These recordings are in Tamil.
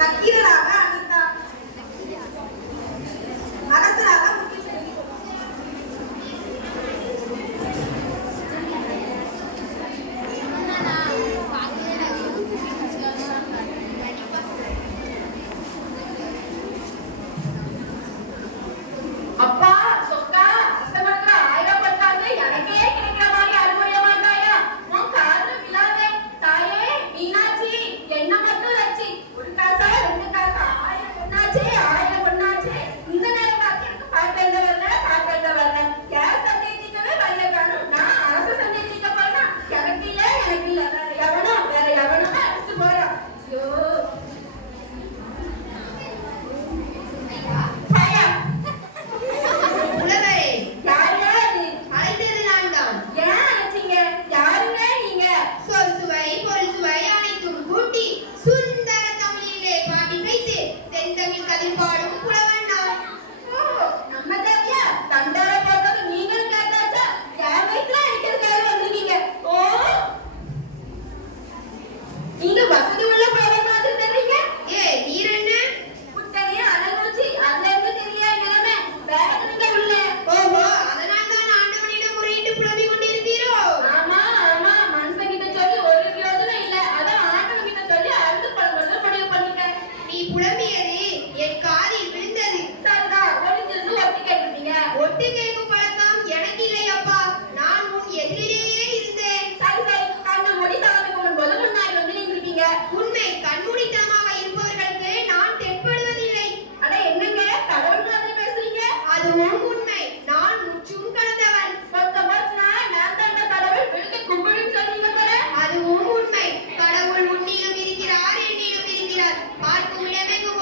நக்கீரராக அனிதா, அரசராக அப்பா சொக்கா அசமற்ற ஆயிரம் பட்டாசு எனக்கே கிடைக்கிற மாதிரி அறுபடிய மாட்டாயா? உன் காதுல விழாதே தாயே மீனாட்சி, என்ன மட்டும் ரச்சி. ஒரு காசா ரெண்டு காசா ஆயிரம் பொண்ணாச்சே ஆயிரம் பொண்ணாச்சே. இந்த நேரம் பார்த்து எனக்கு பாட்டு எழுத வரல பாட்டு எழுத வரல. யார் சந்தையை தீக்கவே வழிய காணும். நான் அரசு சந்தையை தீக்க போறேன்னா எனக்கு இல்ல வேற எவனோ எடுத்து போறான். ஐயோ உண்மை கண்மூடித்தனமாக இருப்பவர்களுக்கு நான் தென்படுவதில்லை. அட என்னங்க கடவுள் மாதிரி பேசுறீங்க? அதுவும் உண்மை. நான் முற்றும் கடந்தவன். நான் தான் கடவுள் விழுந்து கும்பிடுன்னு சொல்றீங்க போல. அதுவும் உண்மை. கடவுள் உன்னிலும் இருக்கிறார் என்னிலும் இருக்கிறார். பார்க்கும் இடமெங்கும்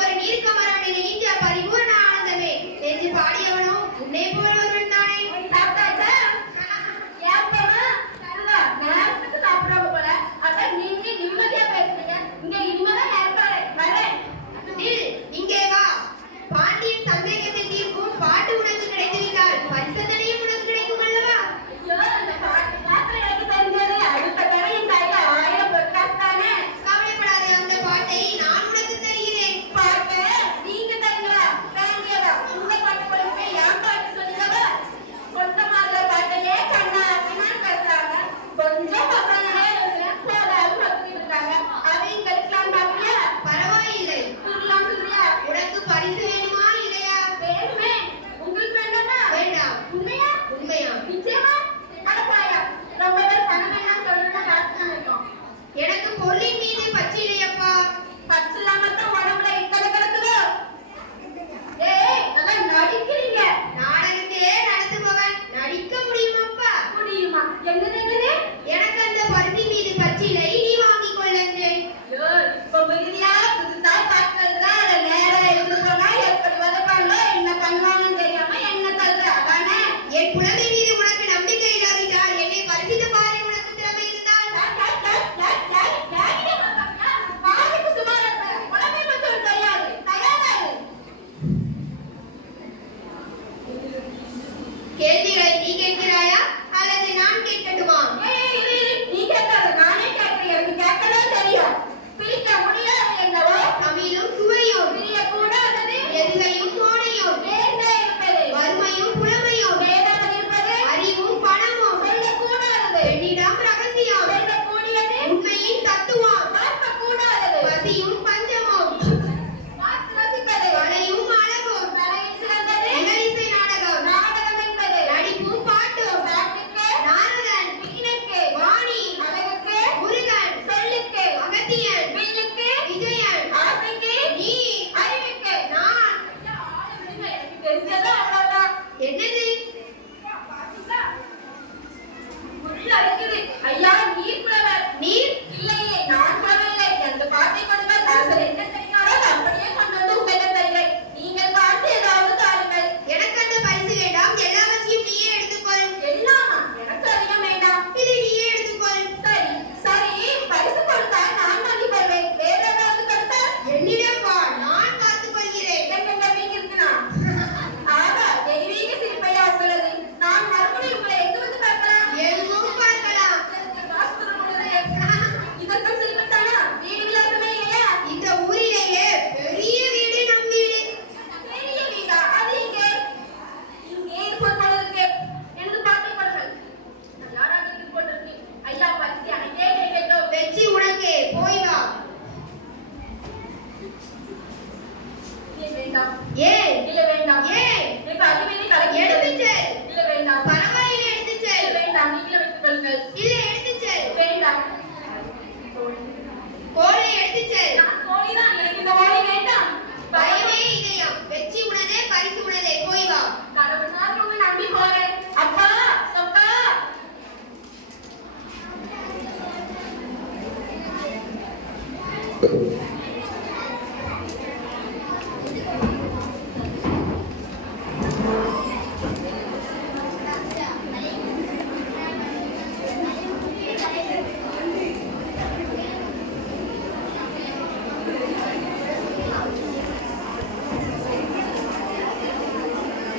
வேண்டாம். ஏன்? இல்ல வேண்டாம். ஏன்? எனக்கு அறிவியலை கலக்கி எடுத்துச் செல். இல்ல வேண்டாம். பரவாயில்லை, எடுத்துச் செல். இல்ல வேண்டாம். நீங்களே வைத்துக் கொள்ளுங்கள். இல்ல, எடுத்துச் செல். வேண்டாம். கோலை எடுத்துச் செல். நான் கோழிதான். எனக்கு இந்த கோழி வேண்டாம். பயமே இதயம். வெற்றி உனதே, பரிசு உனதே. போய் வா. கடவுள் மாதிரி உன்னை நம்பி போறேன். அப்பா, சொக்கா.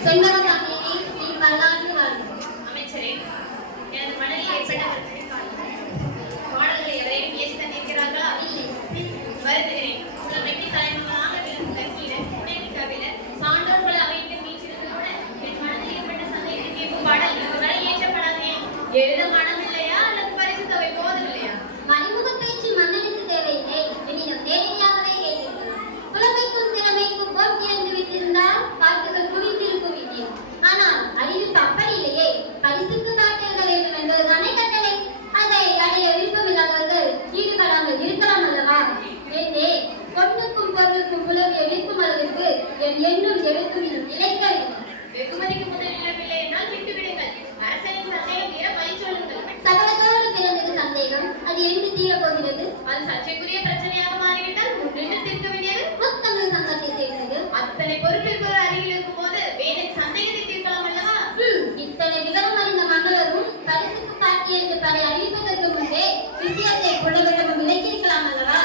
செண்பகத்தாமியே, நீ பல்லாண்டு வாழ்க. அமைச்சரே, எனது மனதில் ஏற்பட்ட பிரச்சனை பாடல்களை எதையும் பேசி தந்திருக்கிறார்களா? இல்லை. வருந்துகிறேன். புலமைக்கு தலைமுறையாக விளங்கும் கற்கீரர், புனைவி கவிழர், சான்றோர்கள் அவைக்கு மீச்சிருந்ததோடு என் மனதில் ஏற்பட்ட சந்தேகத்தை தீர்க்கும் பாடல் இதுவரை இயற்றப்படாதே. எழுத மனமில்லையா அல்லது பரிசு தொகை போதவில்லையா? மறைமுக பேச்சு மன்னனுக்கு தேவையில்லை. என்னிடம் நேரடியாகவே கேட்டிருக்கலாம். புலமைக்கும் திறமைக்கும் போட்டி இருந்து விட்டிருந்தால் பாட்டுகள் குவிந்திருக்கும் வீட்டில். ஆனால் அறிவிப்பு அப்படி இல்லையே. பரிசுக்கு பாட்டியல்கள் வேண்டும் என்பதுதானே கட்டளை. அதை அடைய விருப்பமில்லாதவர்கள் ஈடுபடாமல் இருக்கலாம் அல்லவா? என்றே பொண்ணுக்கும் பொருளுக்கும் புலவிய விற்கும் அளவிற்கு என் எண்ணும் எழுத்தும் இன்னும் நிலைக்கவில்லை. வெகுமதிக்கு முதல் இழப்பில்லை என்றால் விட்டு விடுங்கள். அரசனின் சந்தேகம் தீர வழி சொல்லுங்கள். சகலத்தோடு பிறந்தது சந்தேகம். அது என்று தீரப் போகிறது? அது சர்ச்சைக்குரிய பிரச்சனையாக மாறிவிட்டால் முன்னின்று தீர்க்க வேண்டியது முத்தமிழ் சங்கத்தை சேர்ந்தது. அத்தனை பொறுப்பிற்கு அருகில் இருக்கும் போது வேறென் சந்தேகத்தை தீர்க்கலாம் அல்லவா? இத்தனை விவரம் அறிந்த மன்னரும் பரிசுக்கு பாட்டி என்று படை அறிவிப்பதற்கு முன்பே விஷயத்தை புலவரிடம் விளக்கியிருக்கலாம் அல்லவா?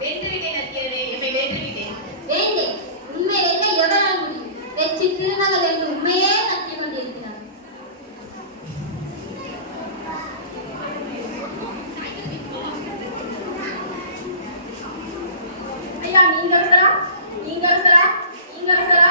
வென்றுவிட்டேன் அத்தியரே, என்னை வென்றுவிட்டேன். வேண்டே, உண்மை வெல்ல எவரால் முடியும்? வெற்றி திருமகள் என்று உண்மையே கத்திக் கொண்டிருக்கிறார். ஐயா, நீங்க அரசரா? நீங்க அரசரா? நீங்க அரசரா?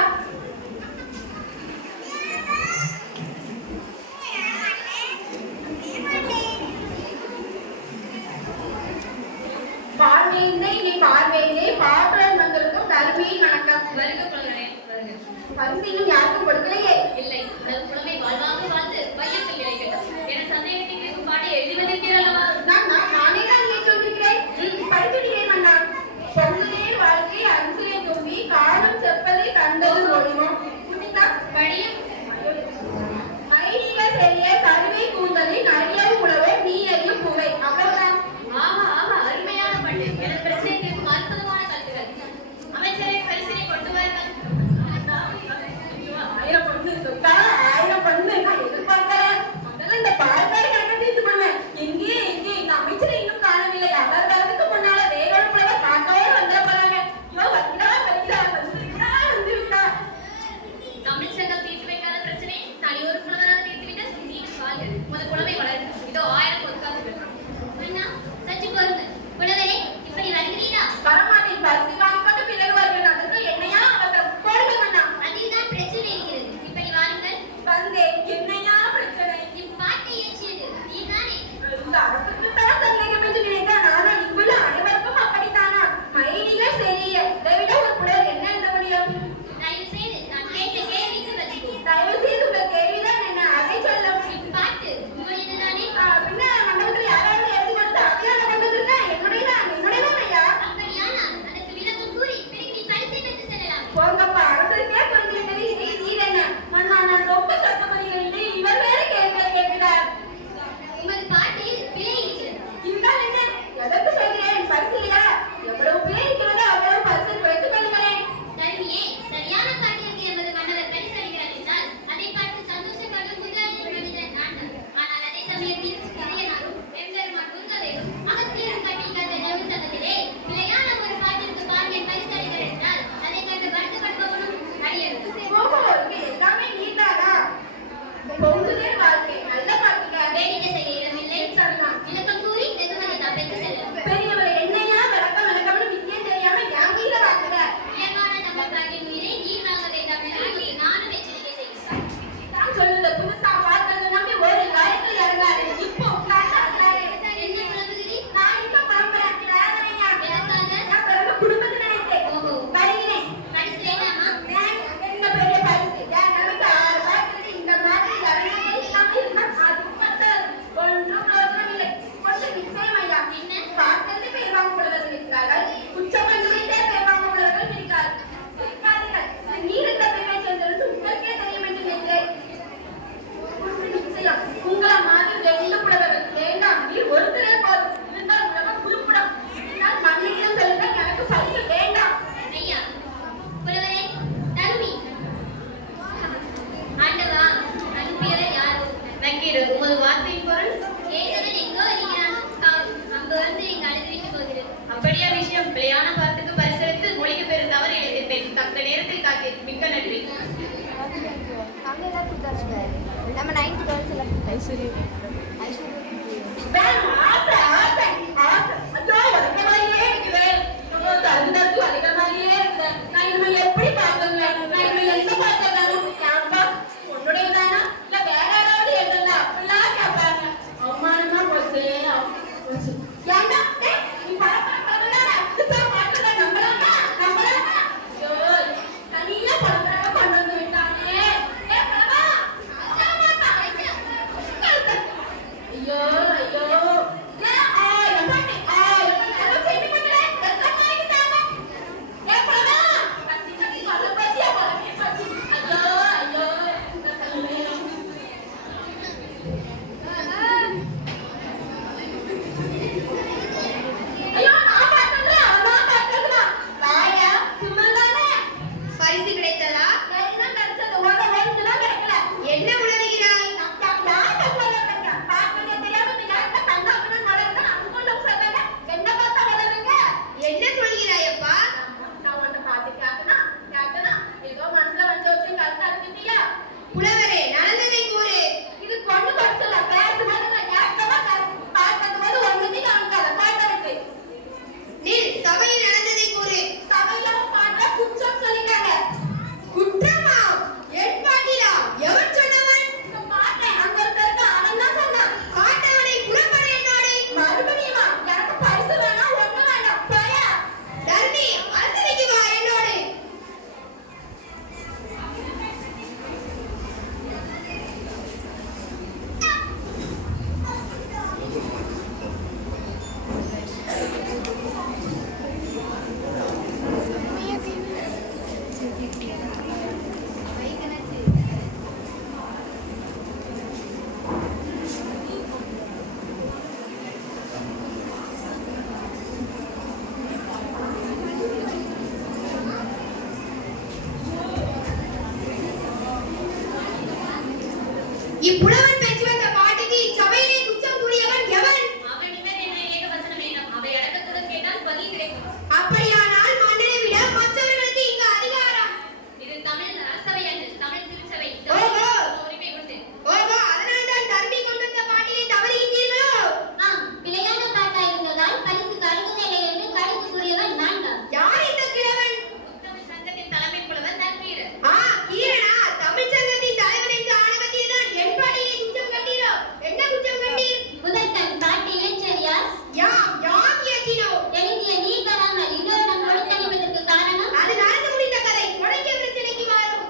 பார்வையின்றே இங்கே பார்வையிலே பாட்டுடன் வந்திருக்கும் தருமையின் வணக்கம். வருக புலவரே, வருக. பரிசு இன்னும் யாருக்கும் கொடுக்கலையே. இல்லை, நம் புலமை வாழ்வாங்க வாழ்ந்து வையத்தில் நிலைக்கட்டும். என சந்தேகத்தை கேட்கும் பாட்டை எழுதி வந்திருக்கிறல்லவா? நானே தான் கேட்டிருக்கிறேன். படித்துடுகிறேன் அண்ணா. பொங்குநேர் வாழ்க்கை அஞ்சிலே தும்பி காலம் செப்பதை கண்டது ஒளிவோம். படியும் ஐநீக செறிய கருவை கூந்தலில் அறியவும் உணவை நீ அறியும் புகை. அவ்வளவுதான். ஆஹா ஆஹா, அருமையான பாட்டு. எனது பிரச்சனை கேட்கும் அற்புதமான கருத்துகள். அமைச்சரை பரிசினை கொண்டு வாருங்கள். 1000 பொண்ணு சொத்தா, 1000 பொண்ணு நான் எதிர்பார்க்கிறேன். முதல்ல இந்த பால்காரி கணக்கை தீர்த்து பண்ணுவேன். எங்கே இந்த அமைச்சரை இன்னும் காணவில்லை. அவர் வரதுக்கு முன்னால வேறொரு புலவர் காட்டோடு வந்துட போறாங்க. ஐயோ, வந்துவிட்டா. தமிழ் சங்கம் தீர்த்து வைக்காத பிரச்சனை தனி ஒரு புலவராக தீர்த்துவிட்டு நீ வாழ்க. உமது புலமை வளரும். இதோ 1000 பொற்காசு பெற்றோம். அண்ணா, சற்று பொறுங்கள். புலவரே, இப்படி வருகிறீரா? வரமாட்டேன். பரிசு வாங்கிக்கொண்டு பிறகு வருவேன். அதுக்கு என்னையா அவசரம்? போடுங்க அண்ணா. அதில்தான் பிரச்சனை இருக்கிறது. இப்படி வாருங்கள். வந்தேன். என்னையா பிரச்சனை? இப்பாட்டை இயற்றியது நீதானே? இந்த அரசுக்கு தான் சந்தேகம் என்று நினைத்தான். ஆனால் இங்குள்ள அனைவருக்கும் அப்படித்தானா? மைனிகள் சரிய. இதை விட ஒரு புலவர் என்ன எழுத முடியும்? தயவு செய்து நான் கேட்ட கேள்விக்கு பதில் கூறு. தயவு செய்து உங்கள் கேள்விதான் என்ன? அதை சொல்லும். இப்பாட்டு உங்களுடையதுதானே? பின்ன மண்டபத்தில் யாராவது எழுதி கொடுத்து அதையான கொண்டதுன்னா என்னுடையதான் ஐயா. அப்படியானால் அதற்கு விளக்கம் கூறி பிறகு நீ பரிசை பெற்று செல்லலாம். போங்கப்பா, அரசருக்கே புரிந்து விட்டது. இதை நீர் என்ன? மன்னா, நான் ரொம்ப கஷ்டப்படுகிறேன். இவர் வேற கேள்விகளை கேட்கிறார். உமது பாட்டில் பிழை இருக்கிறது. இருந்தால் என்ன? எதற்கு சொல்கிறேன்? பரிசு இல்லையா? எவ்வளவு பிழை இருக்கிறதோ அவ்வளவு பரிசு குறைத்துக் கொள்ளுங்களேன். தருமியே, சரியான பாட்டிற்கு எமது மன்னவர் பரிசு அளிக்கிறார் என்றால் அதை பார்த்து சந்தோஷப்படும் முதலாளியின் மனிதன் நான் தான். ஆனால் அதே சமயத்தில் இதயனாரும் வெம்பெருமான் முருகவேலும் அகத்தியரும் பட்டி கண்ட நெவு சங்கத்திலே பிழையான ஒரு பாட்டிற்கு பாண்டியன் பரிசு அளிக்கிறார் என்றால் அதை கண்டு வருத்தப்படுபவனும் தோச்சு பாரு. நம்ம 9th 12th எல்லாம் ஐஸ்வர்யா வேணும், ஆசை, ஆசை, ஆசை. ஐயோ, வலிக்க மாதிரியே இருக்குது. ஐயோ, தடுத்து வலிக்க மாதிரியே இருக்குது. நான் இனிமே எப்படி பார்க்கல? நான் இனிமே எங்க பார்க்கணும்? ஏன்பா, உன்னுடையதானா? இல்ல வேற யாராவது எழுதல? அப்படிலாம் கேட்பாங்க. அவமானமா போச்சு. ஏன்டா? டேய், நீ பரபரப்பா புதுசா மாட்டல நம்பலாமா? நம்பலாமா? ஐயோ, தனியா பரபரப்பா கொண்டு வந்து விட்டானே. ஏ பரவா, ஐயோ ஐயோ பரிசு கிடைத்ததா? என்ன உணர்கிறாய்? என்ன சொல்கிறாய் அப்பா? புலவரே, நடந்ததை கூறு. இது பொண்ணு படிச்சல பேசும்போது நான் ஏக்கமா பார்க்கும்போது ஒண்ணுமே காமிக்காத பாட்டை விட்டு நில், சபையில் நடந்ததை கூறு. சபையில பாட்ட குற்றம் சொல்லிட்டாங்க. குற்றமா? என் பாட்டிலா? எவன் சொன்னவன்? இந்த பாட்டை அங்க இருக்க அவன் தான் சொன்னான். காட்டவனை புறப்பட என்னோடு. மறுபடியுமா? எனக்கு பரிசு வேணாம், ஒண்ணு வேண்டாம், போயா. தர்மி, அரசவைக்கு வா என்னோடு. இப்புலவன் பெற்று வந்த பாட்டுக்கு இச்சபையிலே குற்றம் கூறியவன் எவன்? அவன் இவன் என்ற ஏகவசனம் வேண்டாம். அவை அடக்கத்துடன் கேட்டால் பதில் கிடைக்கும். அப்படியானால் மன்னனை விட மற்றவர்களுக்கு இங்கு அதிகாரம். இது தமிழ் அரசவை அன்று தமிழ் திருச்சபை. ஓஹோ. உரிமை கொடுத்து ஓஹோ, அதனால்தான் தர்மி கொண்டு வந்த பாட்டிலே தவறுகின்றீர்களோ? ஆம், பிழையான பாட்டா இருந்ததால் பரிசுக்கு அருகதை என்று கருத்து கூறியவன் நான் தான். யார் இந்த கிழவன்? முத்தமிழ் சங்கத்தின் தலைமை புலவர் தன்வீர். ஆ, கீரனா? தமிழ் சங்கத்தின் தலைவன் என்ற ஆணவத்தில் தான் என் பாட்டிலே குற்றம் கண்டீரோ? என்ன குற்றம் கண்டீர்? முதல் தன் பாட்டை இயற்றியது யார்? யாம் இயற்றினோம். எழுதிய நீ தராமல் இன்னொருடன் கொடுத்தளிப்பதற்கு காரணம் அது நடந்து முடிந்த கதை. உடைக்க பிரச்சனைக்கு வாரும்.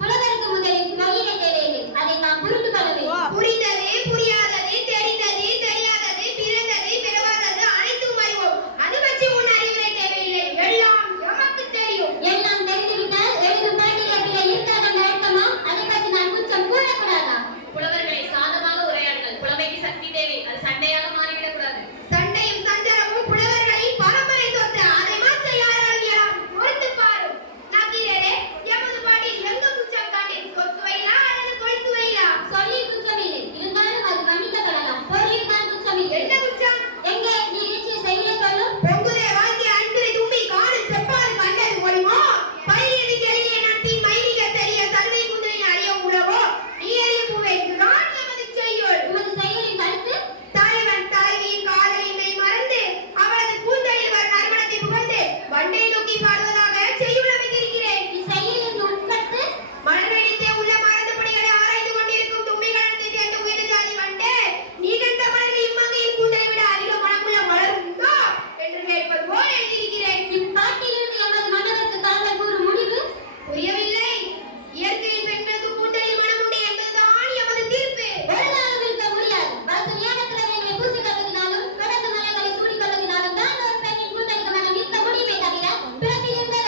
புலவருக்கு முதலில் மொழியை தேவையில்லை, அதை நாம் புரிந்து கொள்ள வேண்டும். புரிந்தது, புரியாதது, தெரிந்தது, தெரியாதது, பிறந்தது, பிறவாதது அனைத்தும் அறிவோம். அது பற்றி உன் அறிவுரை தேவையில்லை. எல்லாம் எமக்கு தெரியும். எல்லாம் தெரிந்துவிட்டால் எழுதும் பாட்டிலே பிழை இருக்காத நடக்குமா? அதை பற்றி நான் குற்றம் கூறக்கூடாதா? புலவர்களை சாதமாக உரையாடுங்கள். புலமைக்கு சக்தி தேவை. அது சண்டையாக மாறிவிடக் கூடாது. சண்டையும் சஞ்சலமும் புலவர்களின் பரம்பரை சொத்து. அதை மாற்ற யாரால் இயலும்? பொறுத்துப் பாரும். நக்கீரரே, எமது பாட்டில் எங்கு குற்றம் காண்டீர்? சொற்சுவையிலா அல்லது கொள்சுவையிலா? சொல்லி குற்றமில்லை, இருந்தாலும் அது மன்னிக்கப்படலாம். பொருளில் தான் குற்றமில்லை. என்ன குற்றம்? எங்கே நீ இயற்றிய செய்தியை சொல்லும். பொங்குதே வாழ்க்கை அன்புரை தும்பி காணும் செப்பாது கண்டது ஒளிமோ? பயிரியது தெளிய நட்பின் மைலிக தெரிய தன்மை குதிரையின் அறிய உறவோ? நீ அறிய பூவை நான் எமது செய்யுள். உமது செயலின் கருத்து தலைவன் தலைவியின் காதலினை மறந்து அவரது கூந்தலில் வரும் நறுமணத்தை புகழ்ந்து வண்டை நோக்கி பாடுவதாக செய்யுள் அமைத்திருக்கிறேன். நீ செயலின் உட்பட்டு மலரடித்தே உள்ள மறந்தபடிகளை ஆராய்ந்து கொண்டிருக்கும் தும்பிகளத்தை சேர்ந்த உயர்ந்த ஜாதி வண்டே, நீ கண்ட மலர்கள் இம்மங்கையின் கூந்தலை விட அதிக மனமுள்ள மலர் உண்டோ என்று கேட்பது போல் எழுதியிருக்கிறேன். இப்பாட்டிலிருந்து எமது மன்னருக்கு தாங்கள் கூறும் முடிவு புரியவில்லை. இயற்கையில் பெண்களுக்கு கூந்தலில் மனம் உண்டு என்பதுதான் எமது தீர்ப்பு. ஒரு நாளும் இருக்க முடியாது. பத்து ஞானக்கிழமைகளை பூசிக் கொள்வதினாலும் தொடர்ந்து மலர்களை சூடிக் கொள்வதினாலும் தான் ஒரு பெண்ணின் கூந்தலுக்கு மனம் இருக்க முடியுமே தவிர பிறப்பிலிருந்தே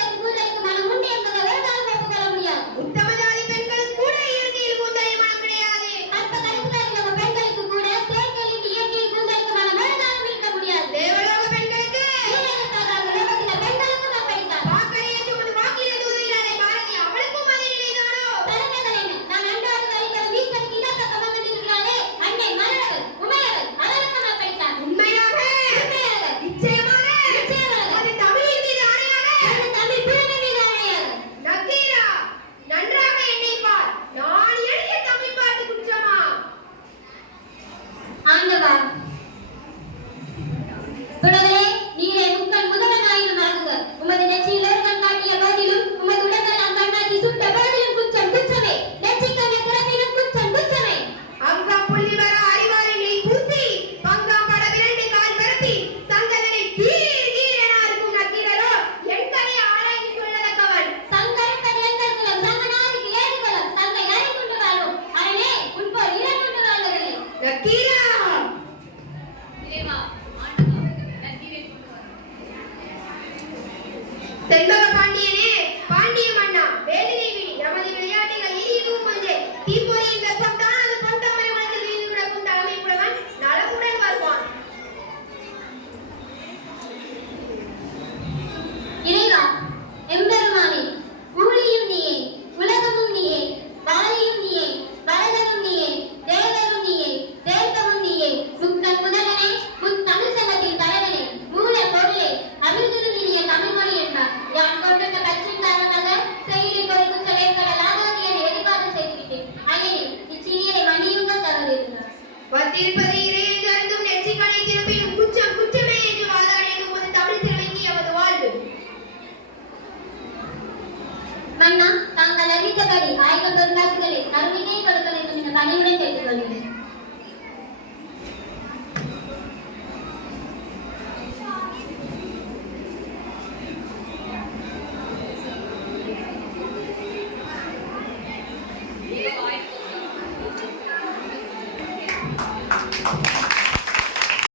செண்பக பாண்டியனே, பாண்டிய மன்னா, வேலினை விடி, நமது விளையாட்டுகள் இனியும் ஒன்றே. தீப்பொறியின் வெப்பம் தான் அது பொன்தாமரை மலத்தில் வீழ்ந்து கிடக்கும் தலைமை புலவன் நலமுடன் வருவான். இறைவா, எம்பெருமானே, ஊழியும் நீயே, உலகமும் நீயே, வாழியும் நீயே, வரதரும் நீயே, தேவரும் நீயே, தேர்த்தமும் நீயே, முக்தன் முதல்வனே, முத்தமிழ் சங்கத்தின் தலைவனே, மூல பொருளே, அமிழ்திலும் இனிய தமிழ் மொழி என்பார். யான் கொண்டிருந்த கட்சியின் காரணமாக செயலில் பொறுக்கும் செயற்கடலாகாது என எதிர்பார்ப்பு செய்துவிட்டேன். ஐயனே, இச்சிறியரை மன்னியுங்கள் தவறியிருந்தார். வந்திருப்பது இறை என்று அறிந்தும் நெற்றிக்கணை திருப்பினும் குற்றம் குற்றமே என்று வாதாடியது ஒரு தமிழ் சிறுமிக்கு எமது வாழ்வு. மன்னா, தாங்கள் அறிவித்தபடி ஆயிரம் பொருளாசிகளை அருவினை கொடுக்க வேண்டும் என பணியுடன் கேட்டுக்கொள்கிறேன்.